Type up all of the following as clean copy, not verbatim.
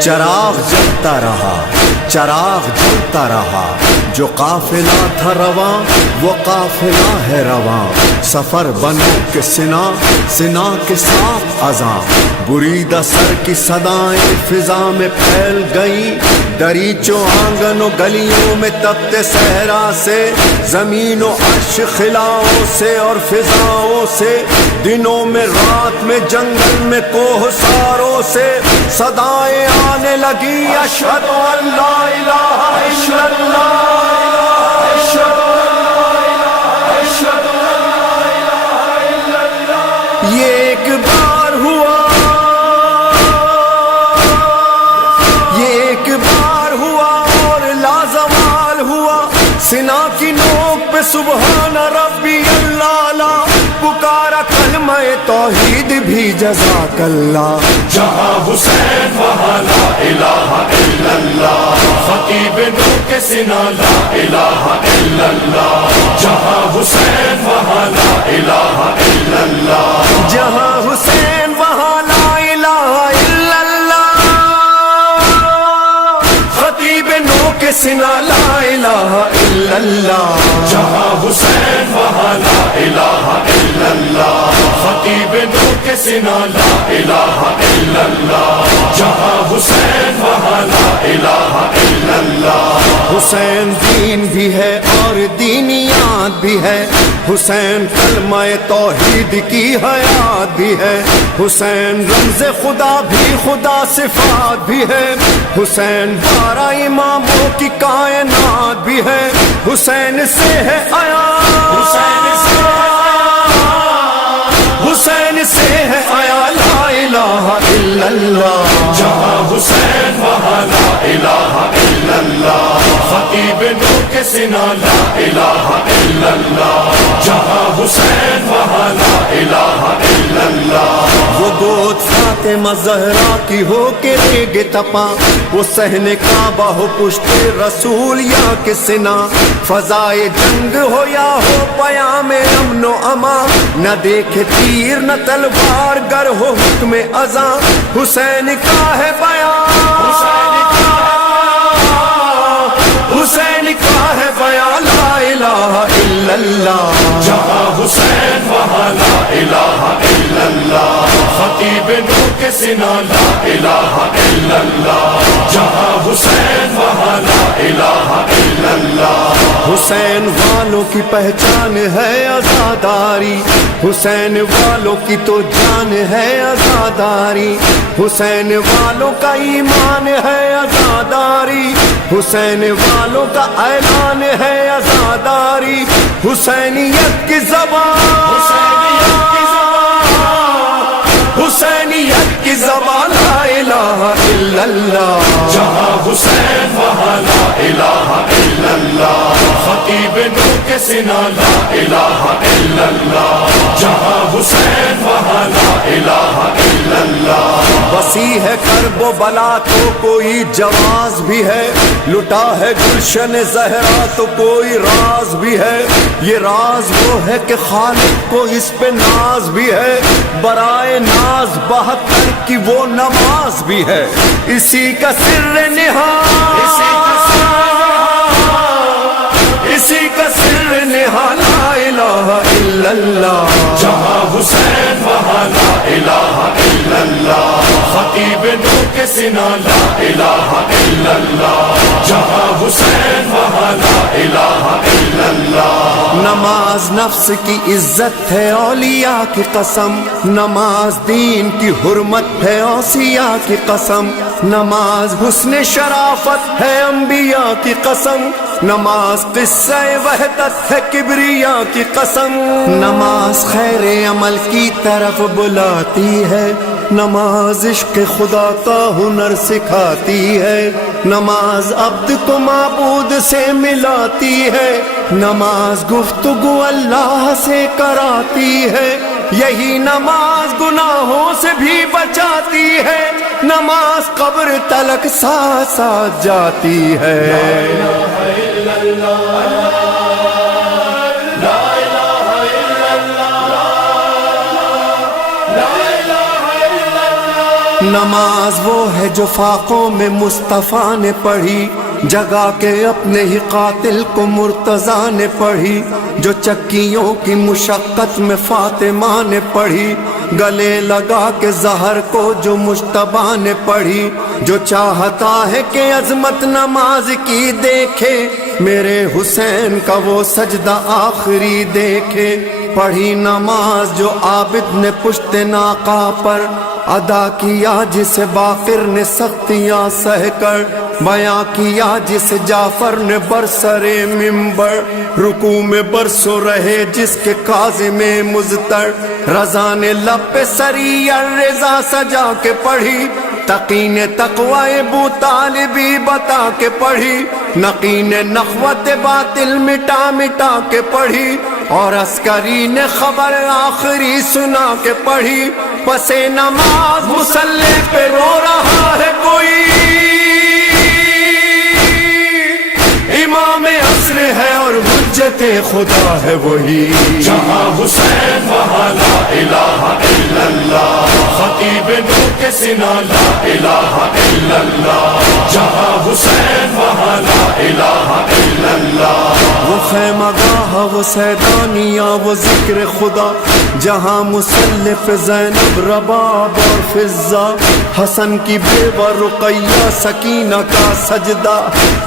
چراغ جلتا رہا، چراغ جلتا رہا، جو قافلہ تھا رواں وہ قافلہ ہے رواں، سفر بنو کے سنا سنا کے ساتھ اذاں، بریدہ سر کی صدائیں فضا میں پھیل گئیں، دریچوں آنگن و گلیوں میں تپتے صحرا سے، زمین و عرش خلاؤں سے اور فضاؤں سے، دنوں میں رات میں جنگل میں کوہ ساروں سے صدائیں آنے لگی، اشہد ان لا الہ الا اللہ، یہ ایک بار ہوا، یہ ایک بار ہوا اور لازوال ہوا، سنا کی نوک پہ سبحان ربی اللہ، پکارا کلمہ توحید بھی جزاک اللہ، جہاں حسین وہاں لا الہ الا اللہ، خطیب نو کے سنا لا الہ الا اللہ، جہاں حسین وہاں لا الہ الا اللہ، جہاں حسین وہاں لا الہ الا اللہ، خطیب نو کے سنا لا الہ الا اللہ، جہاں حسین وہاں لا الہ الا اللہ، خطیب نو کے سنا لا الہ الا اللہ، جہاں حسین وہاں لا الہ الا اللہ، حسین دین بھی ہے اور دینیات بھی ہے، حسین کلمہ توحید کی حیات بھی ہے، حسین رمز خدا بھی خدا صفات بھی ہے، حسین 12 اماموں کی کائنات بھی ہے، حسین سے ہے آیا، حسین سے ہے آیا لا الہ الا اللہ، جہاں حسین وہاں لا الہ الا اللہ، خطیب نو کے سنا لا الہ الا اللہ، جہاں حسین وہاں لا الہ الا اللہ، وہ گود فاطمہ زہرا کی ہو کے ریگ تپاں، وہ صحن کعبہ ہو پشت رسول یا کہ سنا، فضائے جنگ ہو یا ہو پیام امن و امان، نہ دیکھے تیر نہ تلوار گر ہو حکم ازاں، حسین کا ہے بیان، حسین کا ہے بیان لا الہ الا اللہ، جہاں حسین وہاں لا الہ الا اللہ، خطیب نو کے سنا لا الہ الا اللہ، جہاں حسین وہاں لا الہ الا اللہ، حسین والوں کی پہچان ہے عزاداری، حسین والوں کی تو جان ہے عزاداری، حسین والوں کا ایمان ہے عزاداری، حسین والوں کا اعلان ہے عزاداری، حسینیت کی زبان، حسینیت کی زبان لا الہ الا اللہ، جہاں حسین وہاں لا الہ الا اللہ، خطیب نو کے سنا لا الہ الا اللہ، جہاں حسین وہاں لا الہ الا اللہ، وسیع ہے کرب و بلا تو کوئی جواز بھی ہے، لٹا ہے گلشن زہرا تو کوئی راز بھی ہے، یہ راز وہ ہے کہ خالق کو اس پہ ناز بھی ہے، برائے ناز 72 کی وہ نماز بھی ہے، اسی کا سر نہاد، اسی کا سر نہاد لا الہ الا اللہ، جہاں حسین وہاں لا الہ الا اللہ، خطیب نو کے سنا لا الہ الا اللہ، جہاں حسین وہاں لا الہ الا اللہ، نماز نفس کی عزت ہے اولیاء کی قسم، نماز دین کی حرمت ہے اوصیاء کی قسم، نماز حسن شرافت ہے انبیاء کی قسم، نماز قصہ وحدت ہے کبریا کی قسم، نماز خیر عمل کی طرف بلاتی ہے، نماز عشق خدا کا ہنر سکھاتی ہے، نماز عبد کو معبود سے ملاتی ہے، نماز گفتگو اللہ سے کراتی ہے، یہی نماز گناہوں سے بھی بچاتی ہے، نماز قبر تلک ساتھ ساتھ جاتی ہے۔ نماز وہ ہے جو فاقوں میں مصطفیٰ نے پڑھی، جگا کے اپنے ہی قاتل کو مرتضیٰ نے پڑھی، جو چکیوں کی مشقت میں فاطمہ نے پڑھی، گلے لگا کے زہر کو جو مجتبیٰ نے پڑھی، جو چاہتا ہے کہ عظمت نماز کی دیکھے، میرے حسین کا وہ سجدہ آخری دیکھے۔ پڑھی نماز جو عابد نے پشت ناقہ پر ادا کیا، جسے باقر نے سختیاں سہ کر بیاں کیا، جس جعفر نے برسر منبر رکوع میں برسوں رہے، جس کے کاظم مضطر رضا نے لب پہ سری الرضا سجا کے پڑھی، تقی نے تقوی ابو طالبی بتا کے پڑھی، نقی نے نخوت باطل مٹا مٹا کے پڑھی، اور عسکری نے خبر آخری سنا کے پڑھی۔ پس نماز مصلی پہ رو رہا ہے کوئی، امام عصر ہے اور حجت خدا ہے وہی، جہاں حسین وہاں لا الہ الا اللہ، خطیب نور کے سنا لا الہ الا اللہ، جہاں حسین وہاں لا الہ الا اللہ۔ وہ خیمہ گاہ وہ سیدانیہ وہ ذکر خدا، جہاں مصلی پہ زینب رباب اور فضہ، حسن کی بیوہ رقیہ سکینہ کا سجدہ،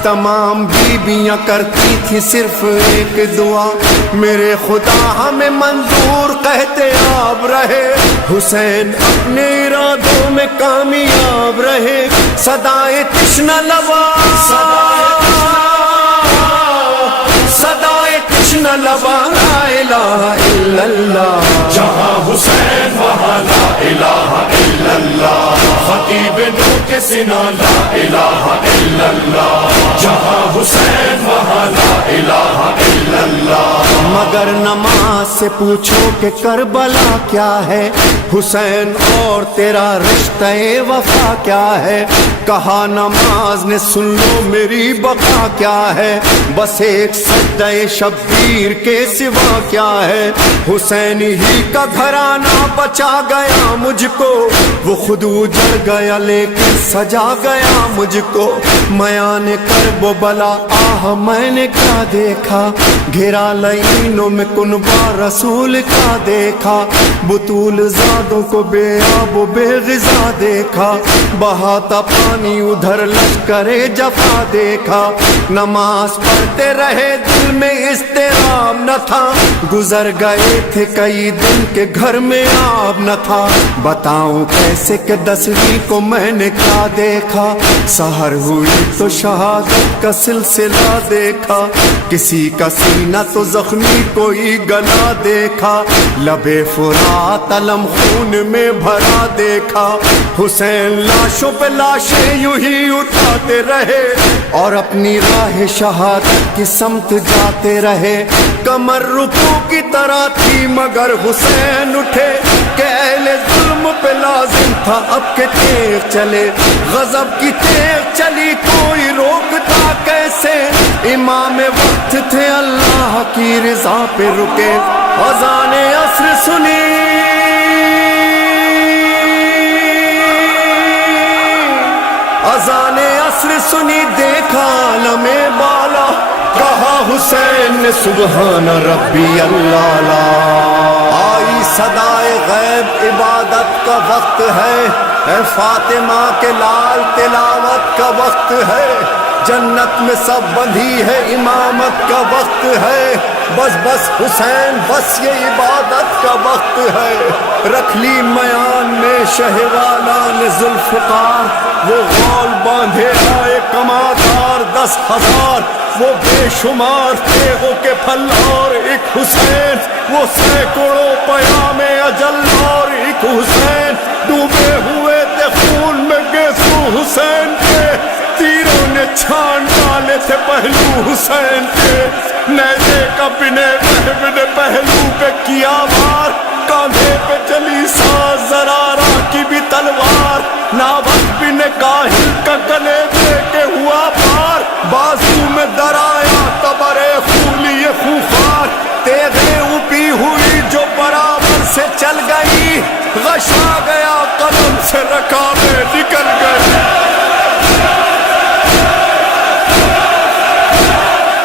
تمام بیویاں کرتی تھی صرف ایک دعا، میرے خدا ہمیں منظور کہتے آپ رہے، حسین اپنے ارادوں میں کامیاب رہے، صدائے تشنہ لبا صدائے تشنہ لبا لا الہ الا اللہ، جہاں حسین وہاں لا الہ الا اللہ، خطیب نور کے سنا لا الہ الا اللہ، جہاں حسین وہاں لا الہ الا اللہ۔ مگر نماز سے پوچھو کہ کربلا کیا ہے، حسین اور تیرا رشتہ وفا کیا ہے، کہا نماز نے سن لو میری بقا کیا ہے، بس ایک سجدہ شبیر کے سوا کیا ہے، حسین ہی کا گھرانہ بچا گیا مجھ کو، وہ خود اجڑ گیا لیکن سجا گیا مجھ کو، میان کرب و بلا آہ میں نے کیا دیکھا، گھرا لعینوں میں کنبہ رسول کا دیکھا، بطول زادوں کو بے آب و بے غذا دیکھا، بہاتا پانی ادھر لشکر جفا دیکھا، نماز پڑھتے رہے دل میں اضطراب نہ تھا، گزر گئے تھے کئی دن کے گھر میں آب نہ تھا، بتاؤں کیسے کہ 10ویں کو میں نے کیا دیکھا، سحر ہوئی تو شہادت کا سلسلہ دیکھا، کسی کا سینہ تو زخمی کوئی گلا دیکھا، لبے فرات علم خون میں بھرا دیکھا، حسین لاشوں پہ لاشیں یوں ہی اٹھاتے رہے اور اپنی راہ شہادت کی سمت جاتے رہے، کمر رکوع کی طرح تھی مگر حسین اٹھے کہ اہل ظلم پہ لازم تھا اب کے تیغ چلے، غضب کی تیغ چلی کوئی روکتا کیسے، امام وقت تھے اللہ کی رضا پہ رکے، اذان عصر سنی اذان عصر سنی، دیکھا عالم بالا، کہا حسین نے سبحان ربی اللہ لا، آئی صدائے غیب عبادت کا وقت ہے، اے فاطمہ کے لال تلاوت کا وقت ہے، جنت میں سب بندھی ہے امامت کا وقت ہے، بس بس حسین بس یہ عبادت کا وقت ہے، رکھ لی میان میں شہوالا نے ذوالفقار، وہ غول باندھے آئے کمادار 10,000، وہ بے شمار تیغوں کے پھلار، ایک حسین وہ سینکڑوں پیام اجل اور ایک حسین، ڈوبے ہوئے تھے خون میں گیسو حسین کے، تیروں نے چھان ڈالے تھے پہلو حسین کے، نیزے کا بنے بن پہلو پہ کیا وار، کاندھے پہ چلی ساز زرارہ کی بھی تلوار، ناوک بن کاہل کا گلے دے کے ہوا پار، بازو میں درایا تبرے خولی خوفار، تیغیں اوپی ہوئی جو برابر سے چل گئی، غشا گیا قلم سے رکابیں نکل گئی۔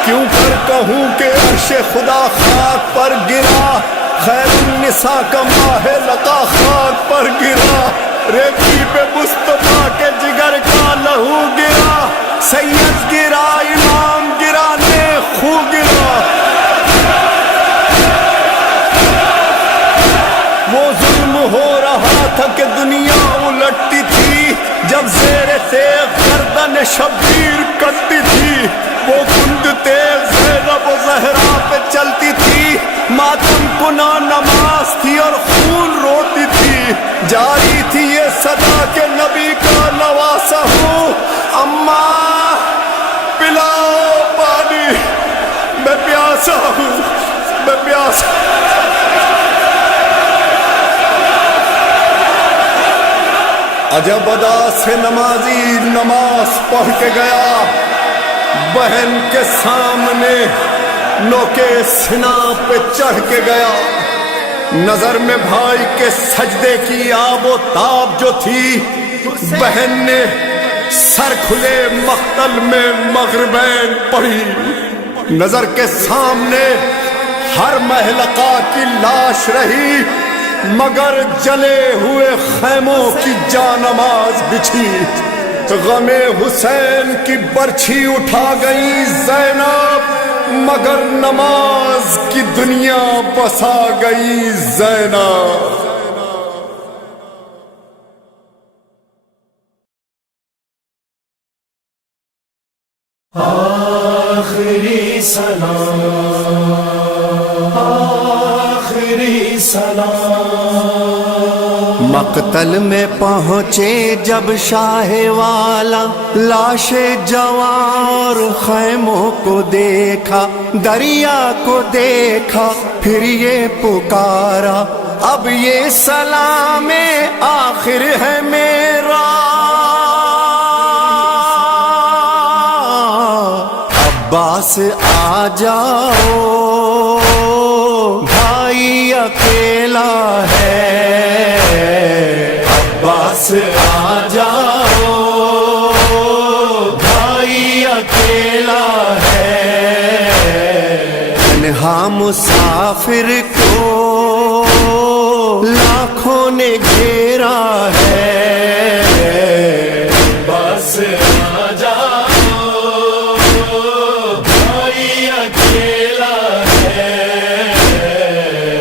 کیوں کر کہوں کہ عرش خدا خاک پر گرا، خیر النساء کا ماہ لقا خاک پر گرا، ریتی پہ مصطفیٰ کے جگر کا لہو گرا، سید گرا امام گرا نیک خو گرا۔ وہ ظلم ہو رہا تھا کہ دنیا الٹتی تھی، جب زیر تیغ گردن شبیر کٹتی تھی، وہ کند تیغ زینب و زہرا پہ چلتی تھی، ماتم کنا نماز تھی اور خون روتی تھی، جاری تھی یہ صدا کہ نبی کا نواسہ ہوں، اماں پلاؤ پانی، میں پیاسا ہوں، میں پیاسا ہوں۔ عجب ادا سے نمازی نماز پڑھ کے گیا، بہن کے سامنے نوکے سنا پہ چڑھ کے گیا، نظر میں بھائی کے سجدے کی آب و تاب جو تھی، بہن نے سر کھلے مقتل میں مغربین پڑھی، نظر کے سامنے ہر محلقہ کی لاش رہی، مگر جلے ہوئے خیموں کی جانماز بچھی، غم حسین کی برچھی اٹھا گئی زینب، مگر نماز کی دنیا بسا گئی زینب۔ آخری سلام، آخری سلام۔ مقتل میں پہنچے جب شاہ والا، لاش جوار خیموں کو دیکھا، دریا کو دیکھا، پھر یہ پکارا، اب یہ سلام آخر ہے میرا، عباس آ جاؤ بھائی اکیلا ہے، عباس آ جاؤ بھائی اکیلا ہے، تنہا مسافر کو لاکھوں نے گھیرا ہے، عباس آ جاؤ بھائی اکیلا ہے،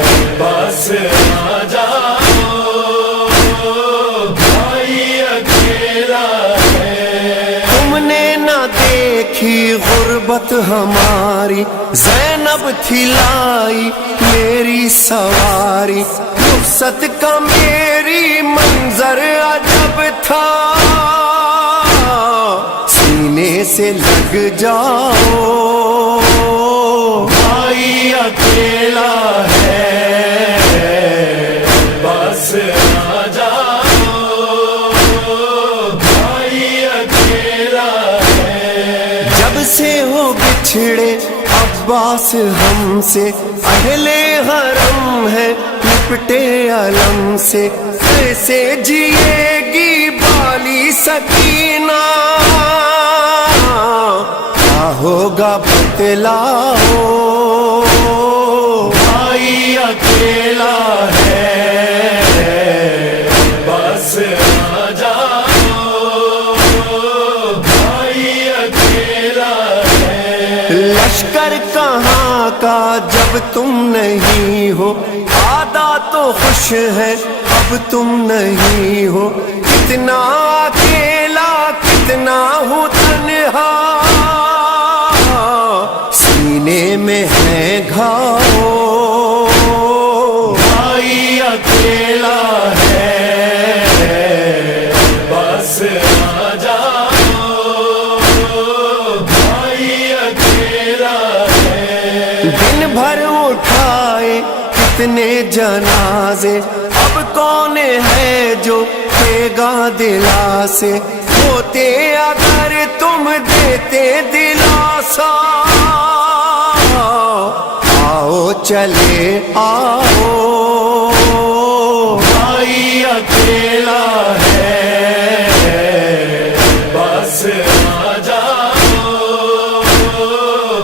عباس آ جاؤ بھائی اکیلا ہے۔ تم نے نہ دیکھی غربت ہماری، زینب تھی لائی میری سواری، رخصت کا میری منظر عجب تھا، سینے سے لگ جاؤ بھائی اکیلا ہے، بس آ جاؤ بھائی اکیلا ہے۔ جب سے ہو بچھڑے عباس ہم سے، اہل حرم ہے لپٹے علم سے، کیسے جیے گی بالی سکینہ، کیا ہوگا بتلاؤ بھائی اکیلا ہے، بس آ جاؤ بھائی اکیلا ہے۔ لشکر کہاں کا جب تم نہیں ہو، آدھا تو خوش ہے اب تم نہیں ہو، کتنا اکیلا کتنا ہوں تنہا، سینے میں ہے گھاؤ بھائی اکیلا ہے، بس آ جاؤ۔ بھر اٹھائے کتنے جنازے، اب کون ہے جو دے گا دلاسے، ہوتے اگر تم دیتے دلاسا، آؤ چلے آؤ، بھائی اکیلا ہے بس آ جاؤ،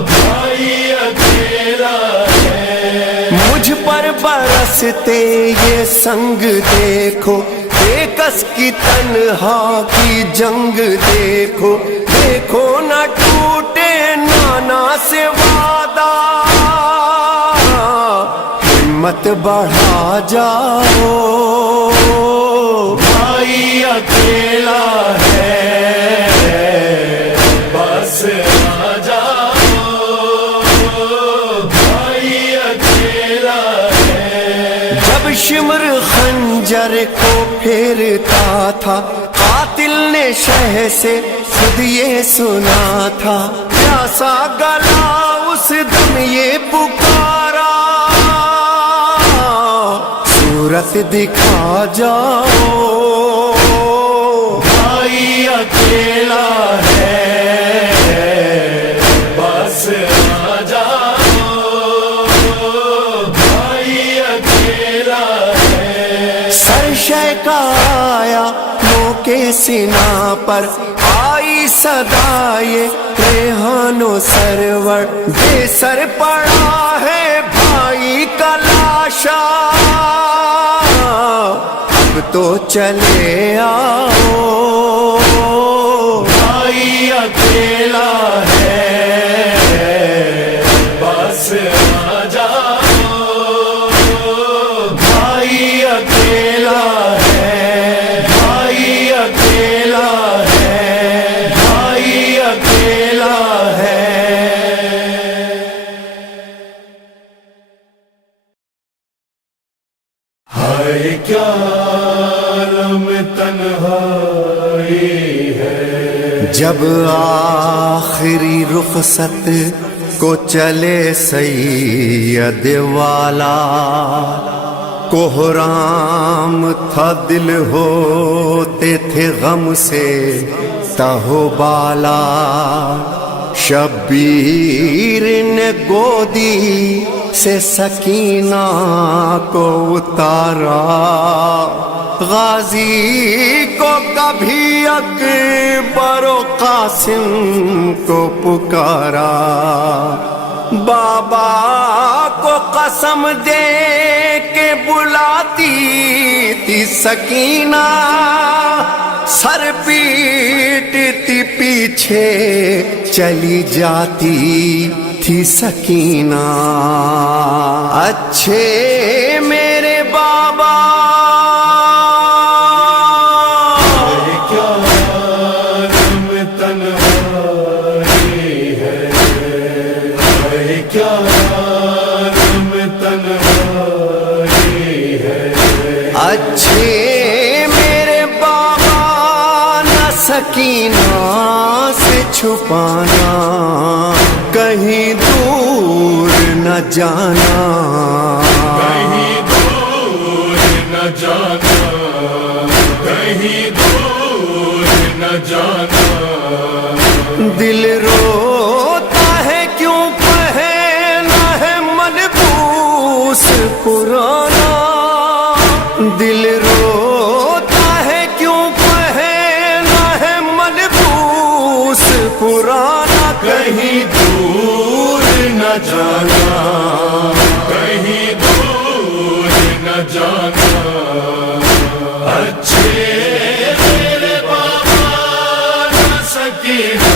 بھائی اکیلا ہے۔ مجھ پر برستے یہ سنگ دیکھو، بے کس کی تنہا کی جنگ دیکھو، دیکھو نہ ٹوٹے نانا سے وعدہ، ہمت بڑھا جاؤ، بھائی اکیلا ہے بس آ جاؤ، بھائی اکیلا ہے۔ جب شمر خنجر کو پھیرتا تھا، قاتل نے شہ سے خود یہ سنا تھا، پیاسا گلا اس دم یہ پکارا، صورت دکھا جاؤ، بھائی اکیلا ہے بس آ جاؤ، بھائی اکیلا ہے۔ سرشے کا آیا نو کے سنا پر، آئی صدا یہ ریحان و سرور، بے سر پڑا ہے بھائی کا لاشا، اب تو چلے آؤ، بھائی اکیلا ہے بس آ جاؤ، بھائی اکیلا ہے، بھائی اکیلا ہے، بھائی اکیلا ہے۔ ہائے کیا عالم تنہائی ہے، جب آخری رخصت کو چلے سید والا، کوہرام تھا دل ہوتے تھے غم سے تہو بالا، شبیر نے گودی سے سکینہ کو اتارا، غازی کو کبھی اکبر و قاسم کو پکارا، بابا کو قسم دے کے بلاتی تھی سکینہ، سر پیٹتی پیچھے چلی جاتی تھی سکینہ، اچھے میرے بابا، کیا عالم تنہائی ہے، کیا عالم تنہائی ہے، اچھے میرے بابا، نہ سکینہ سے چھپانا، کہیں دور نہ جانا، کہیں دور نہ جانا، کہیں دور نہ جانا، دل روتا ہے کیوں پہنا ہے ملبوس پرانا، دل روتا ہے کیوں پہنا ہے ملبوس پرانا، کہیں دور نہ جانا، کہیں دور نہ جانا، اچھے میرے بابا، نہ سکینہ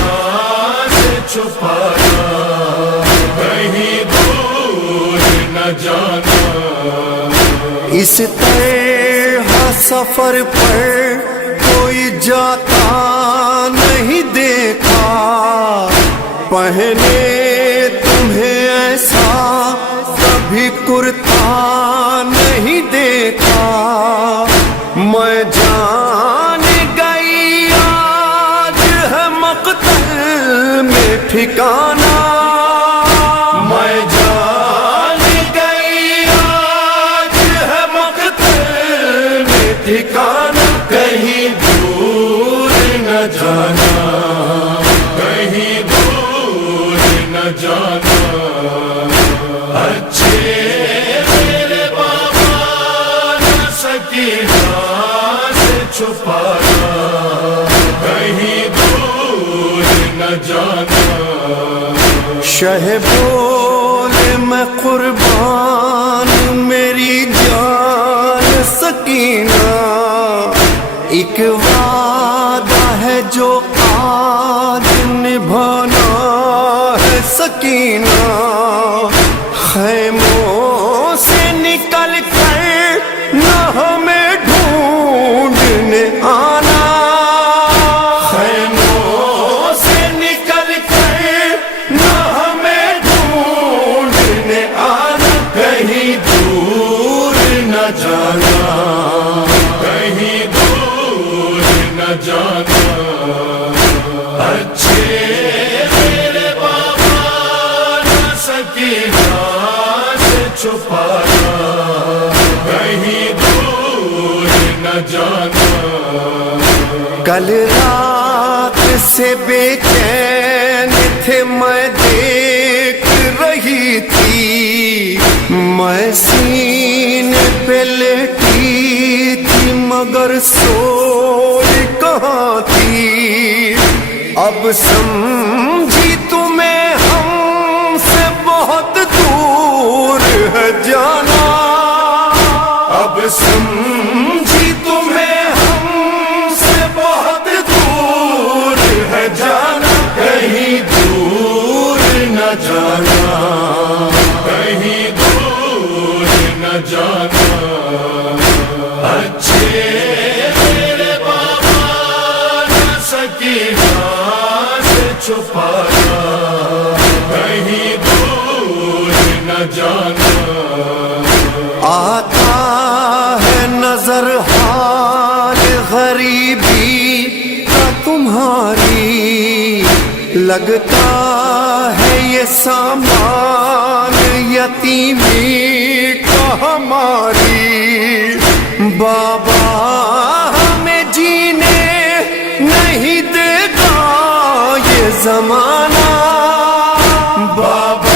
سے چھپانا، کہیں دور نہ جانا۔ اس طرح سفر پر کوئی جاتا نہیں دیکھا، پہنے تمہیں ایسا کبھی کرتا نہیں دیکھا، میں جان گئی آج ہے مقتل میں ٹھکانا، میں جان نہ جانا اچھے میرے بابا نہ سکینہ سے چھپانا کہیں دور نہ جانا شہ بول میں قربان میری جان سکینہ ایک وعدہ ہے جو آج نبھانا ہے سکینہ خیموں سے نکل کر نہ ہمیں ڈھونڈنے آنا خیموں سے نکل کر نہ ہمیں ڈھونڈنے آنا کہیں دور نہ جانا کہیں دور نہ جانا اچھے میرے بابا نہ سکینہ سے چھپانا کہیں دور نہ جانا کل رات سے بے چین تھے میں دیکھ رہی تھی میں سینے پہ لیٹی تھی مگر سوئی کہاں تھی اب سمجھی تمہیں ہم سے بہت دور ہے جانا اب سمجھی تمہیں ہم سے بہت دور ہے جانا کہیں دور نہ جانا کہیں دور نہ جانا اچھے میرے بابا نہ سکینہ سے چھپانا کہیں دور نہ جانا آتا ہے نظر حال غریبی کا تمہاری لگتا ہے یہ سامان یتیمی کا ہماری بابا ہمیں جینے نہیں دے گا یہ زمانہ بابا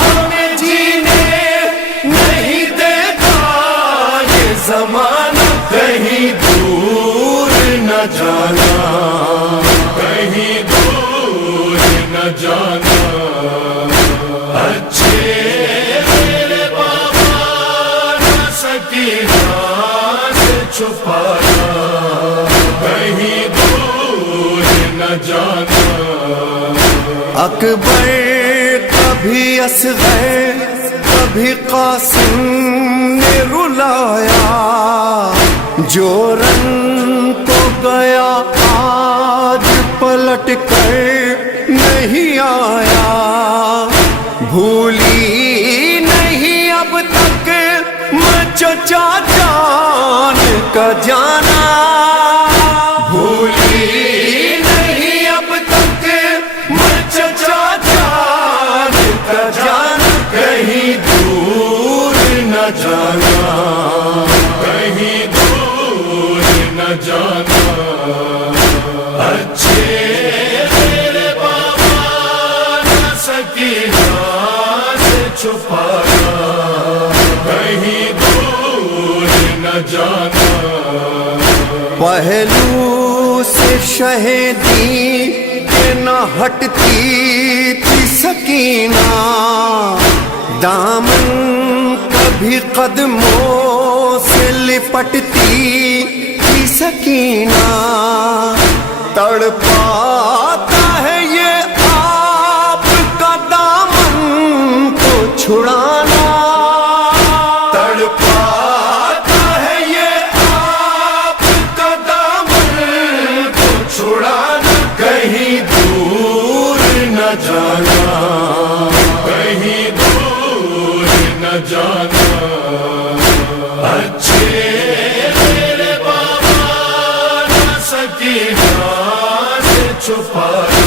ہمیں جینے نہیں دے گا یہ زمانہ کہیں دور نہ جانا کہیں دور نہ جانا اچھے میرے بابا نہ سکینہ سے چھپانا کہیں دور نہ جانا اکبر کبھی اصغر کبھی قاسم نے رلایا جو رنگ تو گیا آج پلٹ کر نہیں آیا بھولی نہیں اب تک میں چچا جان کا جانا بھولی نہیں اب تک میں چچا جان کا جانا کہیں دور نہ جانا کہیں دور نہ جانا اچھے میرے بابا نہ سکینہ سے چھپانا کہیں دور نہ جانا پہلو سے شہیدی کہ نہ ہٹتی تھی سکینہ دامن کبھی قدموں سے لپٹتی تھی سکینہ تڑپاتا ہے یہ آپ کا دامن کو چھڑانا تڑپاتا ہے یہ آپ کا دامن کو چھڑانا کہیں دور نہ جانا کہیں دور نہ جانا اچھے میرے بابا نہ سکینہ سے چھپانا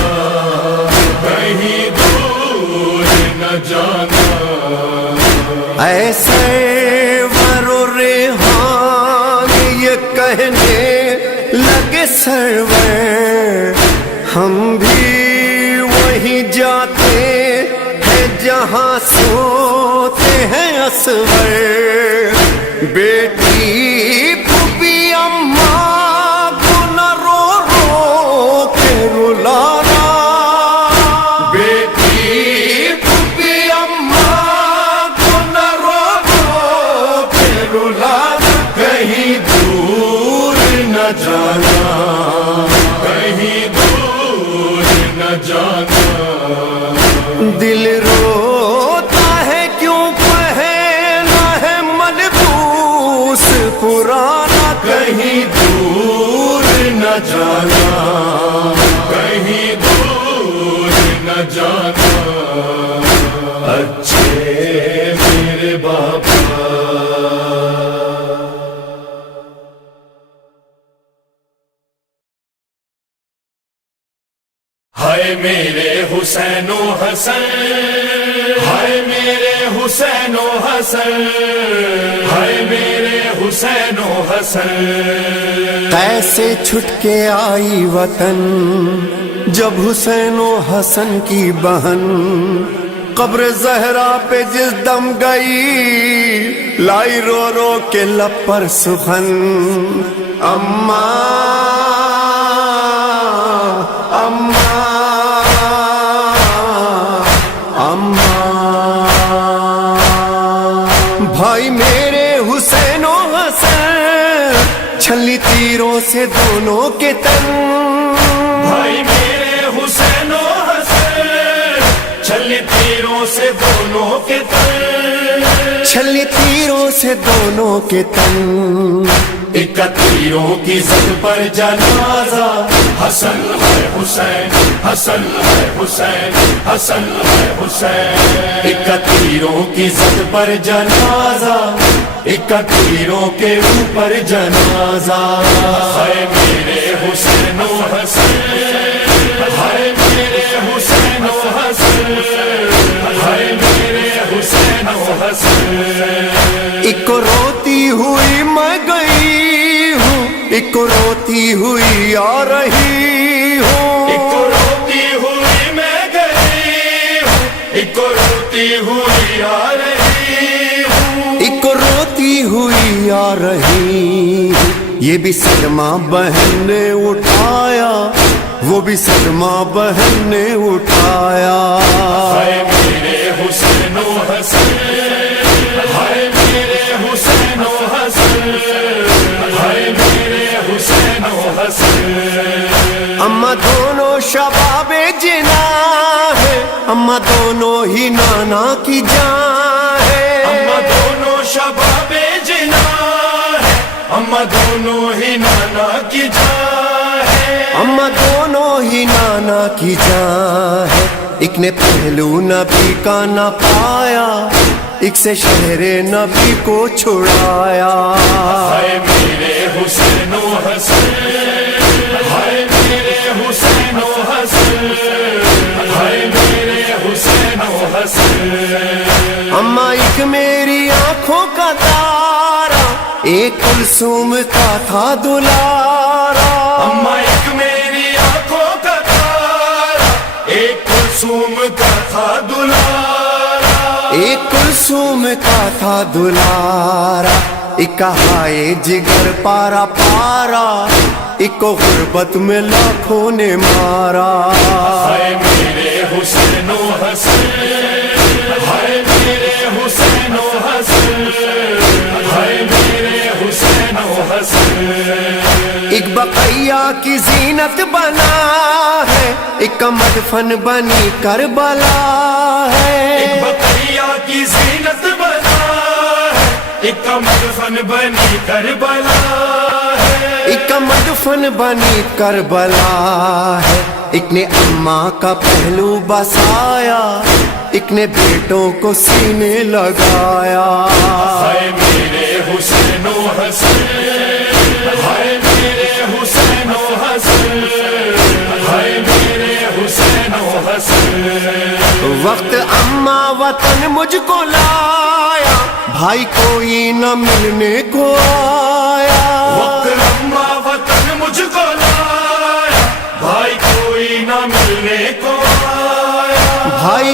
کہیں دور نہ جانا ایسے ورو ریحان یہ کہنے لگے سرور ہم بھی وہیں جاتے یہاں سوتے ہیں اصغر، بیٹی پھوپھی اماں کو نہ رو رو کے رلانا، بیٹی پھوپھی اماں کو نہ رو رو کے رلانا، کہیں دور نہ جانا، کہیں دور نہ جانا، دل روتا ہے کیوں پہنا ہے ملبوس پرانا، کہیں دور نہ جانا، کہیں دور نہ جانا، اچھے میرے باپا، ہائے میرے حسین و حسن، ہائے میرے حسین و حسن، ہائے میرے حسین و حسن، کیسے چھٹ کے آئی وطن جب حسین و حسن کی بہن قبر زہرا پہ جس دم گئی، لائی رو رو کے لب پر سخن، اماں اماں اماں، بھائی میرے حسین و حسن چھلی تیروں سے دونوں کے تن، بھائی میرے حسین و حسن چھلی تیروں سے دونوں کے تن، چھلی تیروں سے دونوں کے تن، ایک تیروں کی زد پر جنازہ، حسن ہے حسین، حسن ہے حسین، حسن ہے حسین، ایک تیروں کی زد پر جنازہ، ایک تیروں کے اوپر جنازہ، ہے میرے حسین و حسن، ہے میرے حسین و حسن، ہے میرے حسین و حسن، ایک روتی ہوئی میں گئی ہوں، ایک روتی ہوئی آ رہی ہوں، ایک روتی ہوئی میں گئی ہوں، ایک روتی ہوئی آ رہی ہوں، ایک روتی ہوئی آ رہی، یہ بھی صدمہ بہن نے اٹھایا، وہ بھی صدمہ بہن نے اٹھایا، ہے میرے حسین و حسن، ہے میرے حسین و حسن، ہے میرے حسین و حسن، اما دونوں شباب جنا ہے، اما دونوں ہی نانا کی جان ہے، اما دونوں شباب جنا ہے، اما دونوں ہی نانا کی جان ہے، اما دونوں ہی نانا کی جان ہے، ایک نے پہلو نبی کا نہ پایا، ایک سے شہر نبی کو چھڑایا، ہے میرے حسین و حسن، ہے میرے حسین و حسن، ہے میرے حسین و حسن، اما ایک میری آنکھوں کا تارا، ایک کلثوم کا تھا دلارا، اما ایک میری آنکھوں کا تارا، ایک کلثوم کا تھا دلارا، ایک کلثوم کا تھا دلارا، ایک کہائے جگر پارا پارا، ایک کو غربت میں لاکھوں نے مارا، ہے میرے حسین و حسن، ہے میرے حسین و حسن، ہے میرے حسین و حسن، ایک بقیہ کی زینت بنا ہے، ایک کا مدفن بنی کربلا ہے، ایک بقیہ کی زینت بنا ہے، ایک کا مدفن بنی کربلا ہے، ایک کا مدفن بنی کربلا ہے، ایک نے اماں کا پہلو بسایا، ایک نے بیٹوں کو سینے لگایا، ہے میرے حسین و حسن، ہے میرے حسین و حسن، ہے میرے حسین و حسن، وقت اماں وطن مجھ کو لایا، بھائی کوئی نہ ملنے کو آیا، وقت اماں وطن مجھ کو لایا، بھائی کوئی نہ ملنے کو آیا، بھائی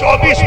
24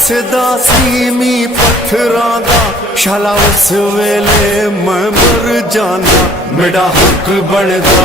ਵਸਦਾ ਸੀ ਮੀਂਹ ਪੱਥਰਾਂ ਦਾ ਸ਼ਾਲਾ ਉਸ ਵੇਲੇ ਮੈਂ ਮਰ ਜਾਣਾ ਮੇਰਾ ਹੱਕ ਬਣਦਾ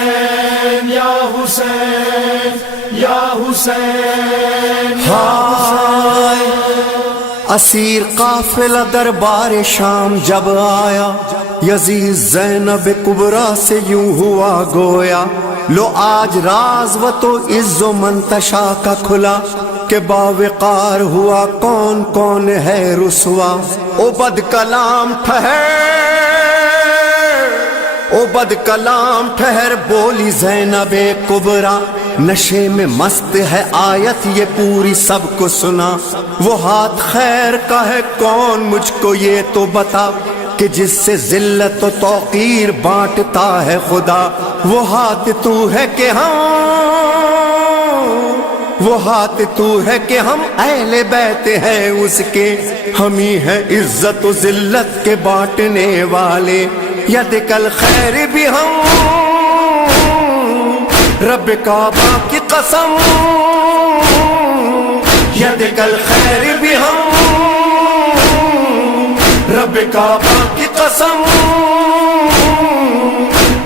حسین یا حسین یا حسین یا ہائے اسیر قافلہ دربار شام جب آیا، یزید زینب کبریٰ سے یوں ہوا گویا، لو آج راز و تو عز و منتشا کا کھلا، کہ باوقار ہوا کون کون ہے رسوا۔ او بد کلام او بد کلام ٹھہر بولی زینب کبریٰ، نشے میں مست ہے آیت یہ پوری سب کو سنا، وہ ہاتھ خیر کا ہے کون مجھ کو یہ تو بتا، کہ جس سے ذلت و توقیر بانٹتا ہے خدا، وہ ہاتھ تو ہے کہ ہم اہل بیت ہیں اس کے، ہم ہی ہیں عزت و ذلت کے بانٹنے والے، ید کل خیر بھی ہم رب کعبہ کی قسم، ید کل خیر بھی ہم رب کعبہ کی قسم،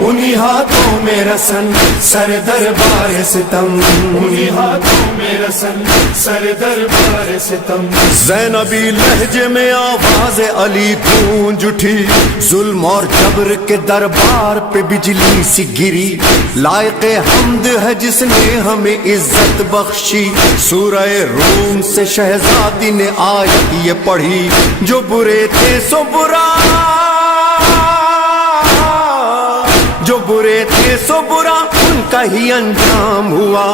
انہی ہاتھوں میں رسن سر دربار ستم، انہی ہاتھوں میں رسن سر دربار ستم۔ زینبی لہجے میں آواز علی گونج اٹھی، ظلم اور جبر کے دربار پہ بجلی سی گری، لائق حمد ہے جس نے ہمیں عزت بخشی، سورہ روم سے شہزادی نے آیت یہ پڑھی، جو برے تھے سو برا، جو برے تھے سو برا ان کا ہی انجام ہوا،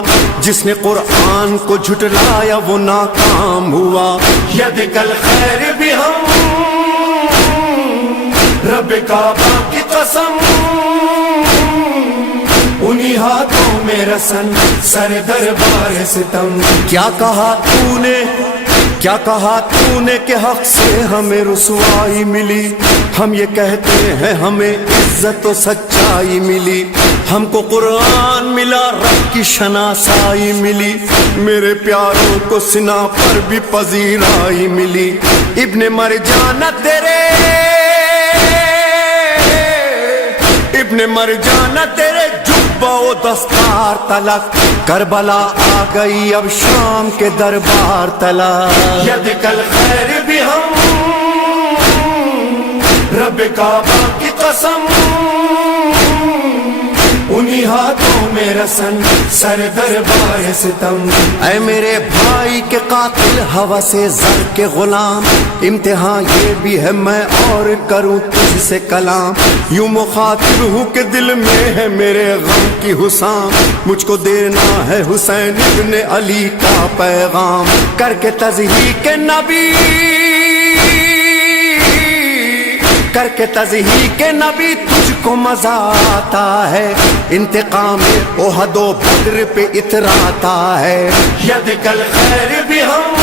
جس نے قرآن کو جھٹلایا وہ ناکام ہوا، ید کل خیر بھی ہم رب کعبہ کی قسم، انہی ہاتھوں میں رسن سر دربار ستم۔ کیا کہا تو نے کہ حق سے ہمیں رسوائی ملی، ہم یہ کہتے ہیں ہمیں عزت و سچائی ملی، ہم کو قرآن ملا رب کی شناسائی ملی، میرے پیاروں کو سنا پر بھی پذیرائی ملی، ابن مرجانہ تیرے جبہ و دستار تلک، کربلا آ گئی اب شام کے دربار تلک، ید کل خیر بھی ہم رب کعبہ کی قسم، انہی ہاتھوں میں رسن سر دربار ستم۔ اے میرے بھائی کے قاتل ہوا سے زر کے غلام، امتحان یہ بھی ہے میں اور کروں تجھ سے کلام، یوں مخاطب ہوں کہ دل میں ہے میرے غم کی حسام، مجھ کو دینا ہے حسین ابن علی کا پیغام، کر کے تضحیق نبی تجھ کو مزہ آتا ہے، انتقام احد و بدر پہ اتراتا ہے، ید کل خیر بھی ہم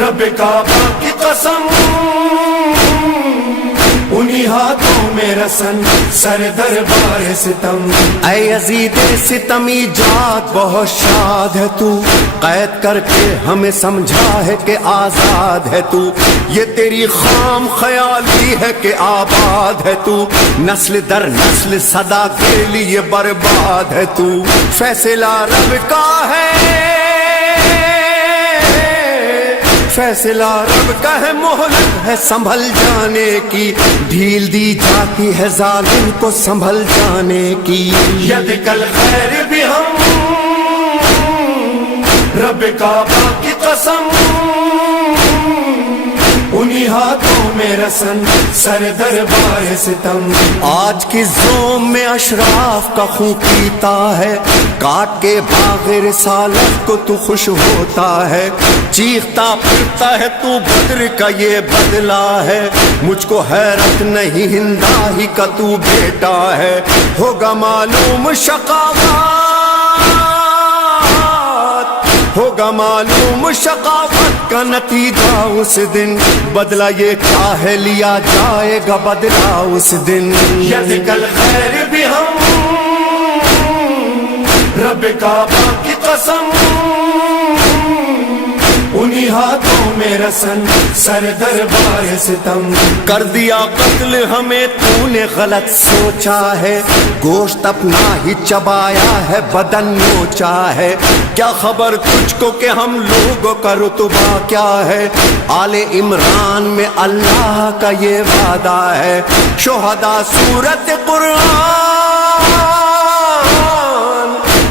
رب کعبہ کی قسم، انہی ہاتھوں میں رسن سر دربار ستم۔ اے یزید ستمی جات بہت شاد ہے تو، قید کر کے ہمیں سمجھا ہے کہ آزاد ہے تو، یہ تیری خام خیالی ہے کہ آباد ہے تو، نسل در نسل صدا کے لیے برباد ہے تو، فیصلہ رب کا ہے، فیصلہ رب کا ہے، مہلت ہے سنبھل جانے کی، ڈھیل دی جاتی ہے ظالم کو سنبھل جانے کی، ید کل خیر بھی ہم رب کعبہ کی قسم، انہی ہاتھوں میں رسن سر دربار ستم۔ آج کی زوم میں اشراف کا خون پیتا ہے، کاٹ کے باغ رسالت کو تو خوش ہوتا ہے، چیختا پھرتا ہے تو بدر کا یہ بدلہ ہے، مجھ کو حیرت نہیں ہندا ہی کا تو بیٹا ہے، ہوگا معلوم شقاوت کا نتیجہ اس دن، بدلہ یہ کیا ہے لیا جائے گا بدلہ اس دن، ید کل خیر بھی ہم رب کعبہ کی قسم، انہی ہاتھوں میں رسن سر دربار ستم کر دیا قتل ہمیں تو نے غلط سوچا ہے گوشت اپنا ہی چبایا ہے بدن نوچا ہے کیا خبر تجھ کو کہ ہم لوگوں کا رتبہ کیا ہے آل عمران میں اللہ کا یہ وعدہ ہے شہداء سورت قرآن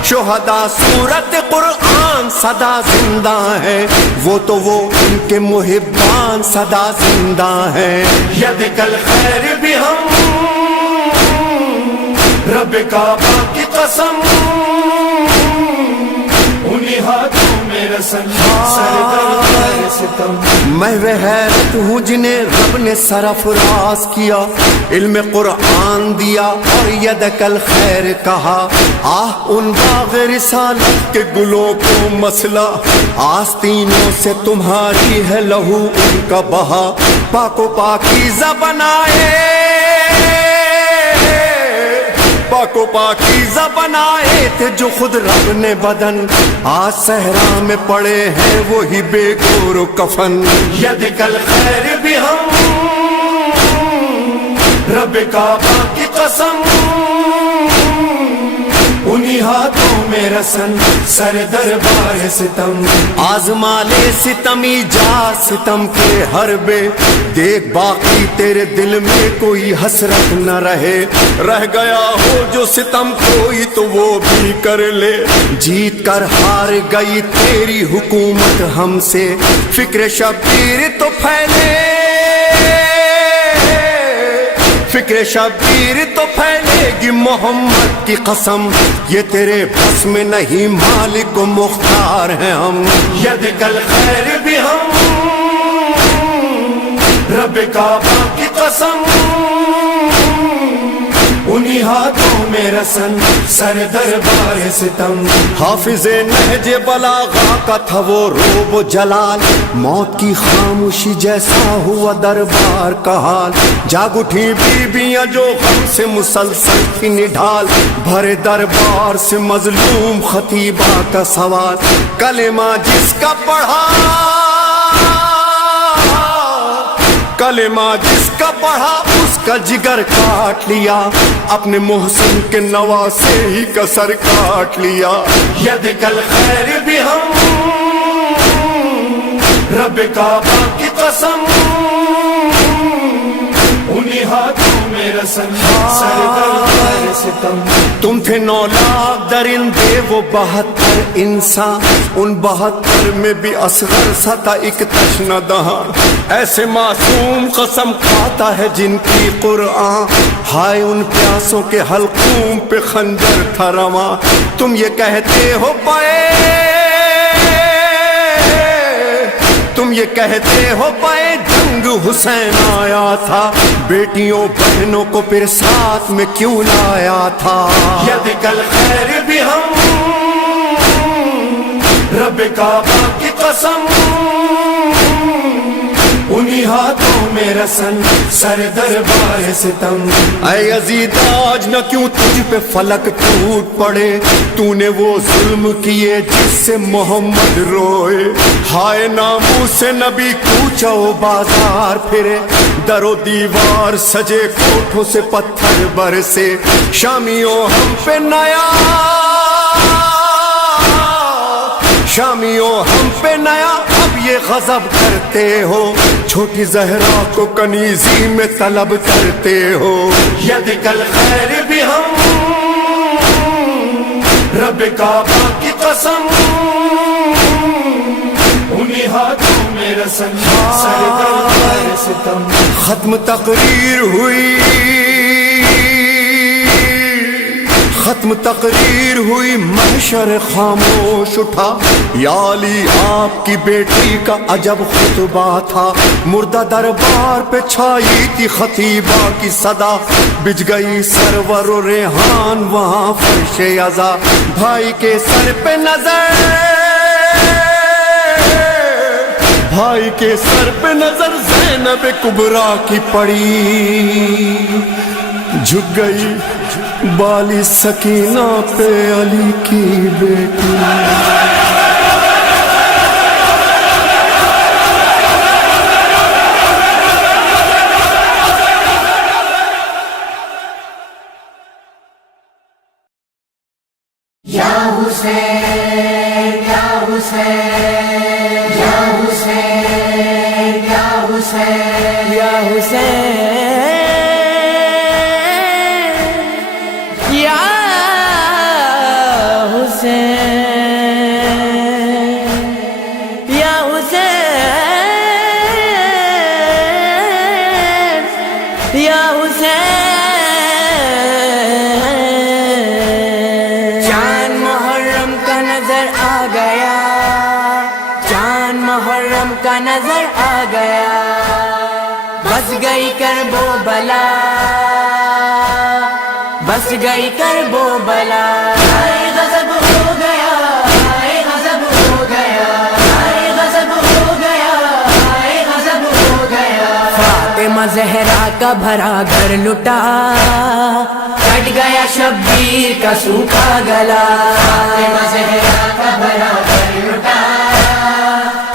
شہداء سورت قرآن صدا زندہ ہے وہ تو وہ ان کے محبان صدا زندہ ہے ید کل خیر بھی ہم رب کعبہ کی قسم انہی ہاتھوں میں رسن سر دربار ستم میں وہ حیرت ہوں جنہیں رب نے سرفراز کیا علم قرآن دیا اور ید کل خیر کہا آہ ان باغ رسالت کے گلوں کو مسئلہ آستینوں سے تمہاری ہے لہو ان کا بہا پاک و پاکیزہ بنائے پاک و پاکیزہ بنائے تھے جو خود رب نے بدن آج صحرا میں پڑے ہیں وہی بے گور و کفن ید کل خیر بھی ہم رب کعبہ کی قسم انہی ہاتھوں میں رسن سر دربار ستم آزما لے ستمی جا ستم کے حربے دیکھ باقی تیرے دل میں کوئی حسرت نہ رہ گیا ہو جو ستم کوئی تو وہ بھی کر لے جیت کر ہار گئی تیری حکومت ہم سے فکر شبیر تو پھیلے فکر شبیر تو پھیلے گی محمد کی قسم یہ تیرے بس میں نہیں مالک و مختار ہیں ہم ید کل خیر بھی ہم رب کعبہ کی قسم انہی ہاتھوں میں رسن سر دربار ستم حافظ نہج بلاغہ کا تھا وہ روب و جلال موت کی خاموشی جیسا ہوا دربار کا حال جاگ اٹھی بیویاں جو غم سے مسلسل تھی نڈھال بھرے دربار سے مظلوم خطیبہ کا سوال کلمہ جس کا پڑھا کلمہ جس کا پڑھا اس کا جگر کاٹ لیا اپنے محسن کے نوا سے ہی کا سر کاٹ لیا ید کل خیر بھی ہم رب کعبہ کی قسم انہی ہاتھوں میں رسن سر دربار ستم تم تھے 9 لاکھ درندے وہ 72 انسان ان 72 میں بھی اصغر سا تھا ایک تشنہ دہاں ایسے معصوم قسم کھاتا ہے جن کی قرآن ہائے ان پیاسوں کے حلقوم پہ خنجر تھا رواں تم یہ کہتے ہو پائے تم یہ کہتے ہو پائے جنگ حسین آیا تھا بیٹیوں بہنوں کو پھر ساتھ میں کیوں لایا تھا ید کل خیر بھی ہم رب کعبہ کی قسم انہی ہاتھوں میں رسن سر دربار ستم اے یزید آج نہ کیوں تجھ پہ فلک ٹوٹ پڑے تو نے وہ ظلم کیے جس سے محمد روئے ہائے ناموس سے نبی کوچہ و بازار پھرے در و دیوار سجے کوٹھوں سے پتھر برسے شامیوں ہم پہ نیا شامیوں ہم پہ نیا اب یہ غضب کرتے ہو چھوٹی زہرا کو کنیزی میں طلب کرتے ہو ید کل خیر بھی ہم رب کعبہ کی قسم انہی ہاتھوں میں رسن سر دربار ستم ختم تقریر ہوئی ختم تقریر ہوئی محشر خاموش اٹھا یا علی آپ کی بیٹی کا عجب خطبہ تھا مردہ دربار پہ چھائی تھی خطیبہ کی صدا بج گئی سرور و ریحان وہاں فرش عزا بھائی کے سر پہ نظر بھائی کے سر پہ نظر زینب کبریٰ کی پڑی جھک گئی بالی سکینہ پہ علی کی بیٹی یا حسین یا حسین یا حسین یا حسین یا حسین یا حسین یا حسین یا حسین چاند محرم کا نظر آ گیا چاند محرم کا نظر آ گیا بس گئی کرب و بلا بس گئی کرب و بلا غضب ہو گیا غضب ہو گیا غضب ہو گیا غضب ہو گیا فاطمہ زہرا کا بھرا گھر لٹا کٹ گیا شبیر کا سوکھا گلا فاطمہ زہرا کا بھرا گھر لٹا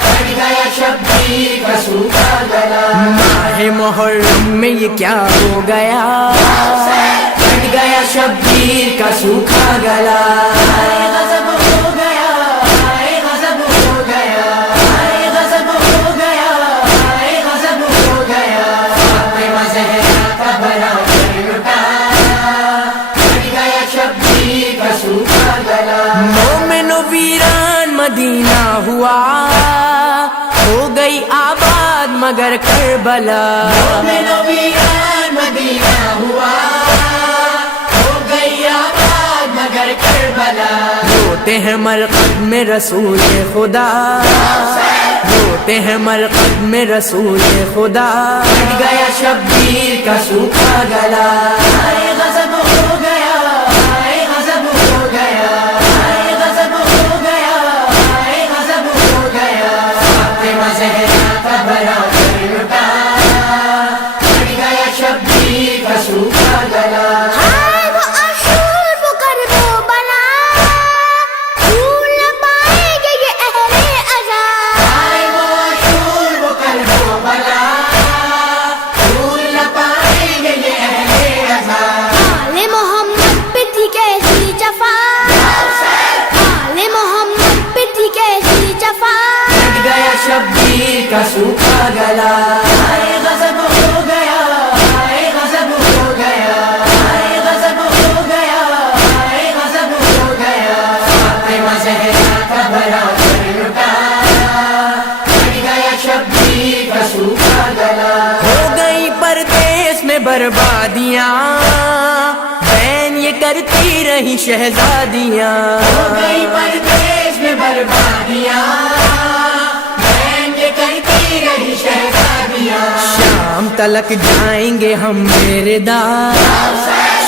کٹ گیا شبیر کا سوکھا گلا ماہ محرم میں یہ کیا ہو گیا کٹ گیا شبیر کا سوکھا گلا غضب ہو گیا غضب ہو گیا غضب ہو گیا غضب ہو گیا فاطمہ زہرا کا بھرا گھر لٹا کٹ گیا شبیر کا سوکھا گلا مومن و ویران مدینہ ہوا ہو گئی آباد مگر کربلا مومن و ویران مدینہ ہوا ہو گئی آباد مگر کربلا روتے ہیں مرقد میں رسول خدا روتے ہیں مرقد میں رسول خدا کٹ گیا شبیر کا سوکھا گلا غضب ہو گیا غضب ہو گیا غضب ہو گیا غضب ہو گیا فاطمہ زہرا کا بھرا گھر لٹا کٹ گیا شبیر کا سوکھا گلا شبیر کا سوکھا گلا غضب ہو گیا غضب ہو گیا غضب ہو گیا غضب ہو گیا فاطمہ زہرا کا بھرا گھر لٹا کٹ گیا شبیر کا سوکھا گلا ہو گئی پردیس میں بربادیاں بین یہ کرتی رہی شہزادیاں ہو گئی پردیس میں بربادیاں شام تلک جائیں گے ہم میرے دار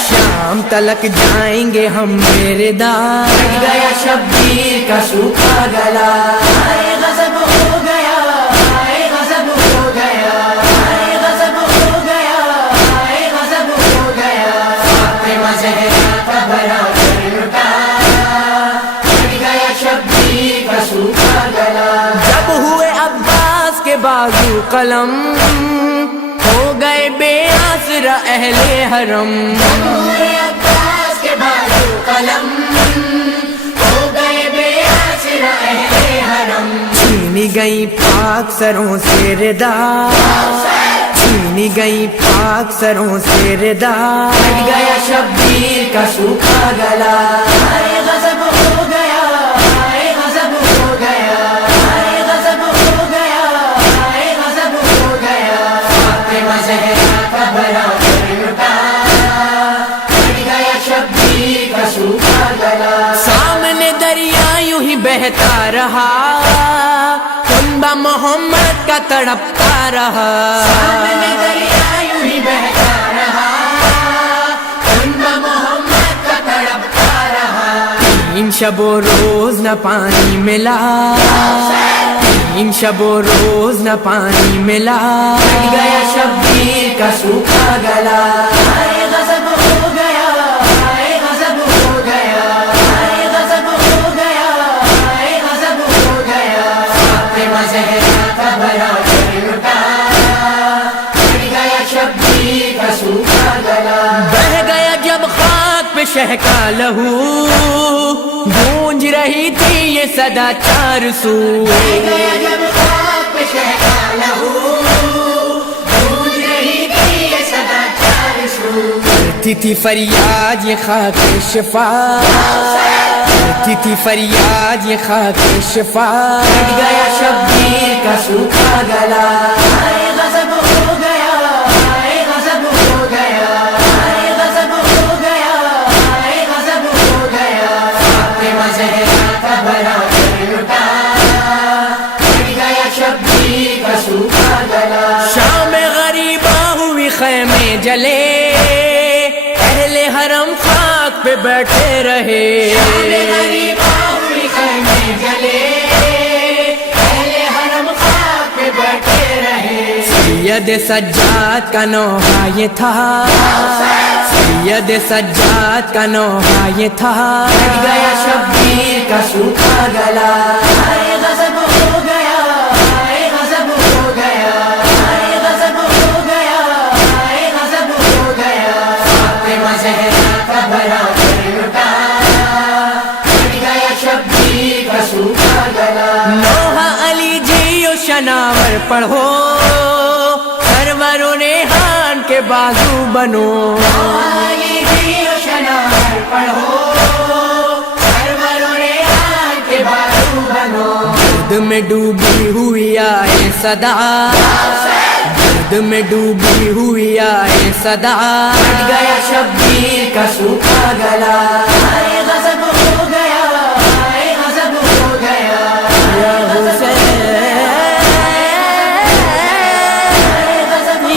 شام تلک جائیں گے ہم میرے دار کٹ گیا شبیر کا سوکھا گلا غضب ہو گیا غضب ہو گیا غضب ہو گیا غضب ہو گیا فاطمہ زہرا کا بھرا گھر لٹا کٹ گیا شبیر کا سوکھا گلا جب ہوئے عباس کے بازو قلم ہو گئے بے آسرا اہل حرم ہوئے عباس کے بازو قلم ہو گئے بے آسرا اہل حرم چھینی گئی پاک سروں سے ردا چھینی گئی پاک سروں سے ردا کٹ گیا شبیر کا سوکھا گلا غضب ہو گیا غضب ہو گیا غضب ہو گیا غضب ہو گیا فاطمہ زہرا کا بھرا گھر لٹا کٹ گیا شبیر کا سوکھا گلا سامنے دریا یوں ہی بہتا رہا کنبہ محمد کا تڑپتا رہا سامنے دریا یوں ہی بہتا رہا کنبہ محمد کا تڑپتا رہا تین شب و روز نہ پانی ملا تین شب و روز نہ پانی ملا کٹ گیا شبیر کا سوکھا گلا غضب ہو گیا غضب ہو گیا غضب ہو گیا غضب ہو گیا فاطمہ زہرا کا بھرا گھر لٹا کٹ گیا شبیر کا سوکھا گلا بہہ گیا جب خاک پہ شہ کا لہو گونج رہی تھی یہ صدا چار سو گیا جب خاک پہ شہ کا لہو گونج رہی تھی یہ صدا چار سو کرتی تھی فریاد یہ خاک شفا کرتی تھی فریاد یہ خاک شفا کٹ گیا شبیر کا سوکھا گلا غضب ہو گیا غضب ہو گیا غضب ہو گیا غضب ہو گیا فاطمہ زہرا کا بھرا کر لٹا کٹ گیا شبیر کا سوکھا گلا شام غریباں ہوئی خیمے جلے اہل حرم خاک پہ بیٹھے رہے شام غریباں ہوئی خیمے جلے اہل حرم خاک پہ بیٹھے رہے سید سجاد کا نوحہ یہ تھا سید سجاد کا نوحہ یہ تھا کٹ گیا شبیر کا سوکھا گلا غضب ہو گیا غضب ہو گیا غضب ہو گیا غضب ہو گیا فاطمہ زہرا کا بھرا کر لٹا کٹ گیا شبیر کا سوکھا گلا نوحہ علی جی و شناور پڑھو سرور و ریحان کے بازو بنو علی جی و شناور پڑھو سرور و ریحان کے بازو بنو درد میں ڈوبی ہوئی آئے صدا درد میں ڈوبی ہوئی آئے صدا کٹ گیا شبیر کا سوکھا گلا غضب ہو گیا غضب ہو گیا یا حسین غضب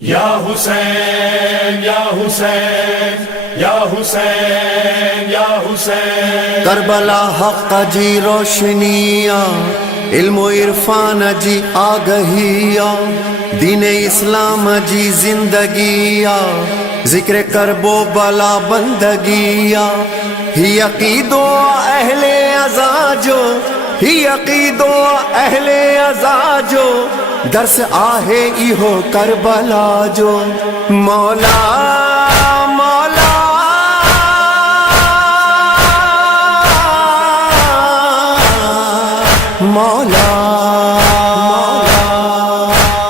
یا حسین یا حسین یا حسین یا حسین کربلا حق جی روشنیاں علم و عرفان جی آگہیا دین اسلام جی زندگیا ذکر کرب و بلا بندگیا ہی عقید و اہل ازاجو ہی عقید و اہل ازاجو درس آہے ایہو کربلا جو مولا مولا مولا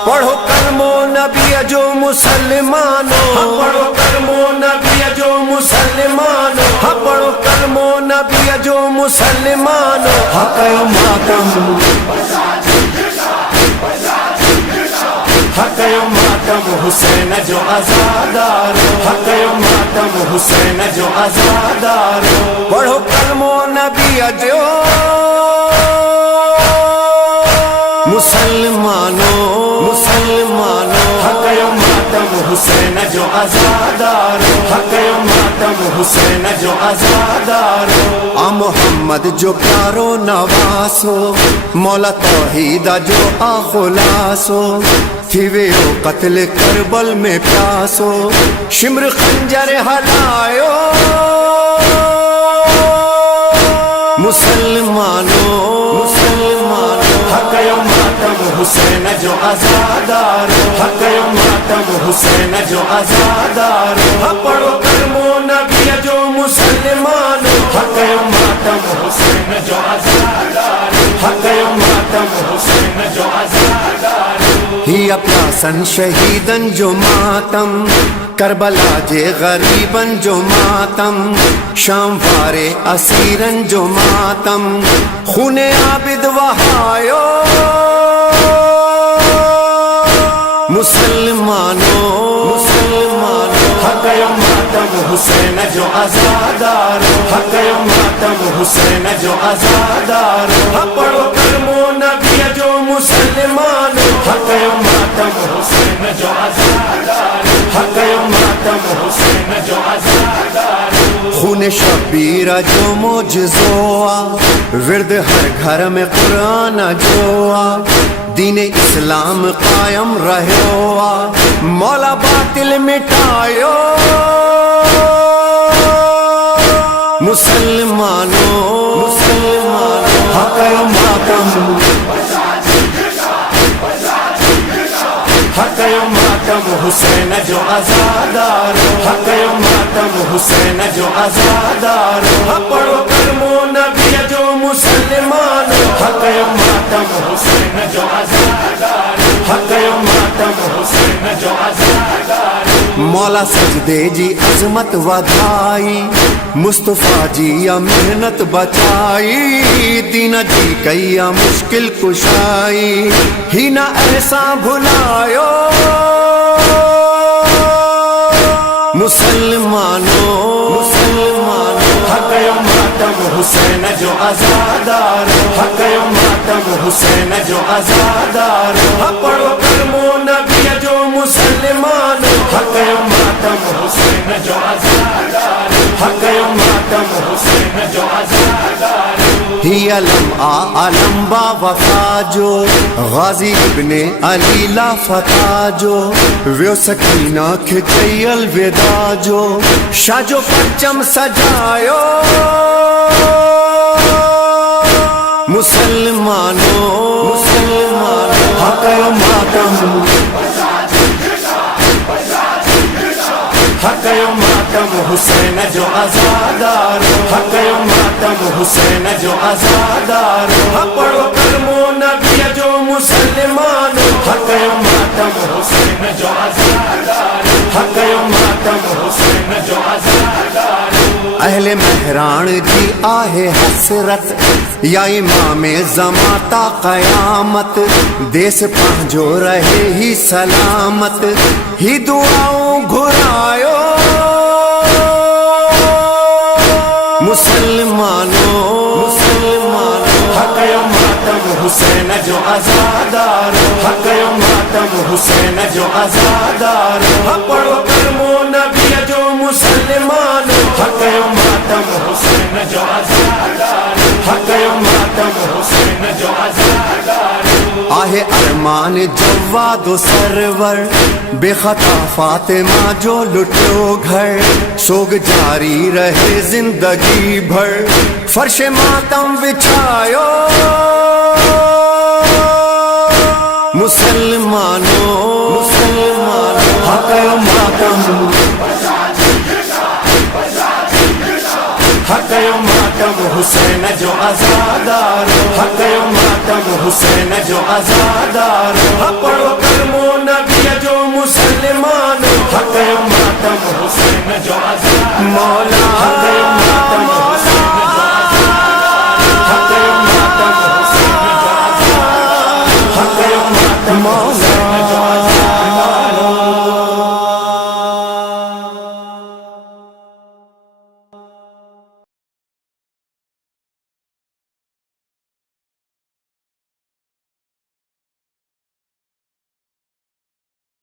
پڑھو کلمو نبی جو مسلمانوں پڑھو کلمو نبی جو مسلمانوں پڑھو کلمو نبی جو مسلمانوں حق و ماتم حق و ماتم حسین جو آزادارو حق و ماتم حسین جو آزادارو پڑھو کلمو نبی جو مسلمانوں مسلمانوں حق و ماتم حسین جو آزادارو حق و ماتم حسین جو آزادارو آ محمد جو پیارو نواسو مولا توحید جو آ خلاصو تھی وے قتل کربل میں پیاسو شمر خنجر ہلایو مسلمانوں مسلمانوں حق و ماتم حسین جو آزادارو حق و ماتم حسین جو آزادارو پڑھو کلمو نبی جو مسلمانوں حق و ماتم حسین جو آزادارو حق و ماتم حسین جو آزادارو ہی اپلاسن شہیدن جو ماتم کربلا جے غریبن جو ماتم شام وارے اسیرن جو ماتم خون عابد وہایو مسلمانوں مسلمانوں حق و ماتم حسین جو آزادارو حق و ماتم حسین جو آزادارو پڑھو کلمو نبی جو مسلمانوں حق و ماتم حسین جو آزادارو حق و ماتم حسین جو آزادارو خون شبیر جو معجزوا ورد ہر گھر میں قرآن جوا دین اسلام قائم رہوا مولا باطل مٹایو مسلمانوں حق و ماتم حق و ماتم حسین جو آزادار حق و ماتم حسین جو آزادار پڑھو کلمہ نبی جو مسلمان حق و ماتم حسین جو آزادار حق و ماتم حسین جو آزادار مولا سجدے جی عظمت ودھائی مصطفیٰ جی یا محنت بچائی دین جی کئی مشکل کشائی ہی نہ ایسا بھلایو مسلمانوں حق و ماتم حسین جو آزادار حق و ماتم حسین جو آزادار پڑھو کلمہ نبی جو مسلمان حق و ماتم حسین جو آزادار حق و ماتم حسین جو آزادار ہی علم با وفا جو غازی ابن علی لا فتح جو ویو سکینہ کھچئی الوداع جو شاہ جو پرچم سجایو مسلمانوں حق و ماتم حق و ماتم حسین جو آزادار حق و ماتم حسین جو آزادار پڑھو کلمہ نبی جو مسلمان حق و ماتم حسین جو آزادار حق و ماتم حسین جو آزادار اہل مہران جی آہ حسرت یا امام زمان تا قیامت دیس پہنجو رہے ہی سلامت ہی دعاؤں گھرایو مسلمانوں حق و ماتم حسین جو آزادار حق و ماتم حسین جو آزادار پڑھو کلمہ نبی جو مسلمان حق و ماتم حسین جو آزادار حق و ماتم حسین جو آزادار آہ ارمان جواد و سرور بے خطا فاطمہ جو لٹو گھر سوگ جاری رہے زندگی بھر فرش ماتم بچھایو مسلمانوں حق و ماتم حق و ماتم حسین جو آزادار حق و ماتم حسین جو آزادار پڑھو کلمہ نبی جو مسلمان حق و ماتم حسین جو آزادار مولا حق و ماتم حسین جو آزادار حق و ماتم حسین جو آزادار حق و ماتم مولا